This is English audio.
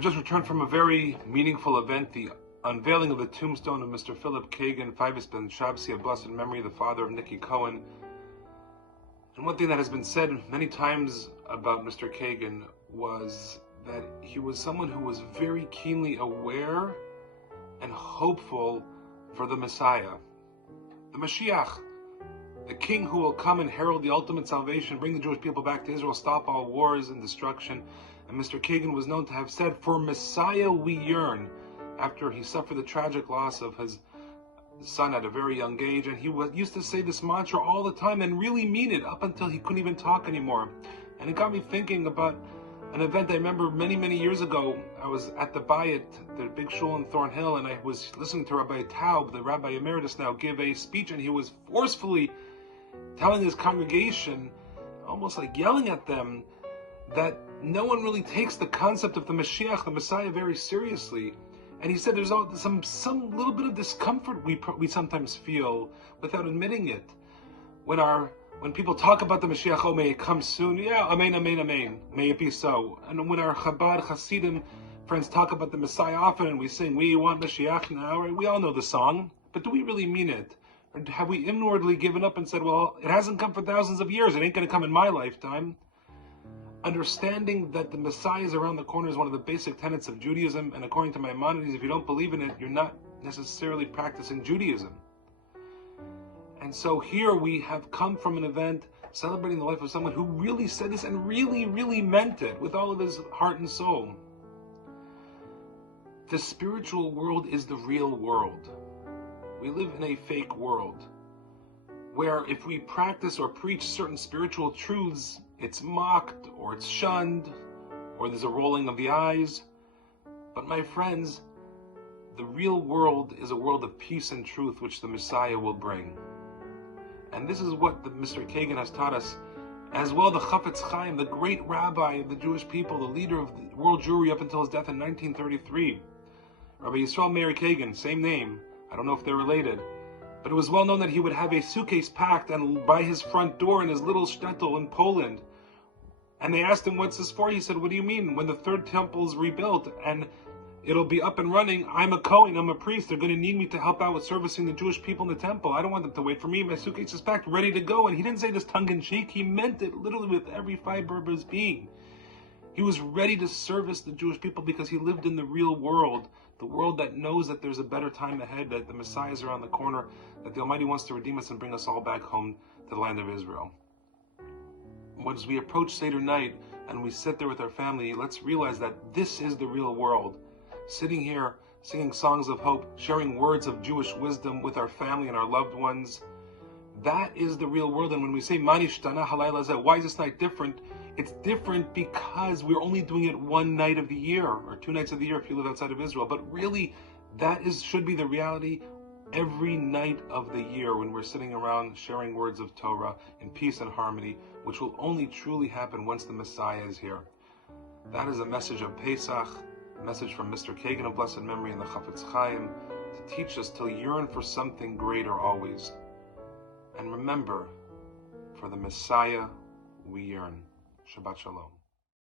I've just returned from a very meaningful event, the unveiling of the tombstone of Mr. Phillip Kagan, Fivis Ben Shabsi, of blessed memory, the father of Nikki Cohen. And one thing that has been said many times about Mr. Kagan was that he was someone who was very keenly aware and hopeful for the Messiah, the Mashiach, the king who will come and herald the ultimate salvation, bring the Jewish people back to Israel, stop all wars and destruction. And Mr. Kagan was known to have said, "For Messiah we yearn," after he suffered the tragic loss of his son at a very young age. And he used to say this mantra all the time and really mean it up until he couldn't even talk anymore. And it got me thinking about an event I remember many, many years ago. I was at the Bayit, the big Shul in Thornhill, and I was listening to Rabbi Taub, the Rabbi Emeritus now, give a speech, and he was forcefully telling his congregation, almost like yelling at them, that no one really takes the concept of the Mashiach, the Messiah, very seriously. And he said there's some little bit of discomfort we sometimes feel without admitting it. When people talk about the Mashiach, oh, may it come soon. Yeah, amen, amen, amen. May it be so. And when our Chabad Hasidim friends talk about the Messiah often, and we sing, we want Mashiach now, right? We all know the song, but do we really mean it? Or have we inwardly given up and said, well, it hasn't come for thousands of years, it ain't going to come in my lifetime? Understanding that the Messiah is around the corner is one of the basic tenets of Judaism, and according to Maimonides, if you don't believe in it, you're not necessarily practicing Judaism. And so here we have come from an event celebrating the life of someone who really said this and really, really meant it with all of his heart and soul. The spiritual world is the real world. We live in a fake world where if we practice or preach certain spiritual truths, it's mocked or it's shunned or there's a rolling of the eyes. But my friends, the real world is a world of peace and truth which the Messiah will bring. And this is what Mr. Kagan has taught us. As well, the Chafetz Chaim, the great rabbi of the Jewish people, the leader of the world Jewry up until his death in 1933. Rabbi Yisrael Meir Kagan, same name. I don't know if they're related. But it was well known that he would have a suitcase packed and by his front door in his little shtetl in Poland. And they asked him, what's this for? He said, what do you mean? When the third temple is rebuilt and it'll be up and running, I'm a Kohen, I'm a priest. They're going to need me to help out with servicing the Jewish people in the temple. I don't want them to wait for me. My suitcase is packed, ready to go. And he didn't say this tongue-in-cheek. He meant it literally with every fiber of his being. He was ready to service the Jewish people because he lived in the real world, the world that knows that there's a better time ahead, that the Messiah is around the corner, that the Almighty wants to redeem us and bring us all back home to the land of Israel. As we approach Seder night and we sit there with our family, let's realize that this is the real world. Sitting here, singing songs of hope, sharing words of Jewish wisdom with our family and our loved ones, that is the real world. And when we say, Ma nishtana halayla zeh, why is this night different? It's different because we're only doing it one night of the year, or 2 nights of the year if you live outside of Israel. But really, that should be the reality every night of the year when we're sitting around sharing words of Torah in peace and harmony, which will only truly happen once the Messiah is here. That is a message of Pesach, a message from Mr. Kagan of blessed memory and the Chafetz Chaim, to teach us to yearn for something greater always. And remember, for the Messiah we yearn. Shabbat Shalom.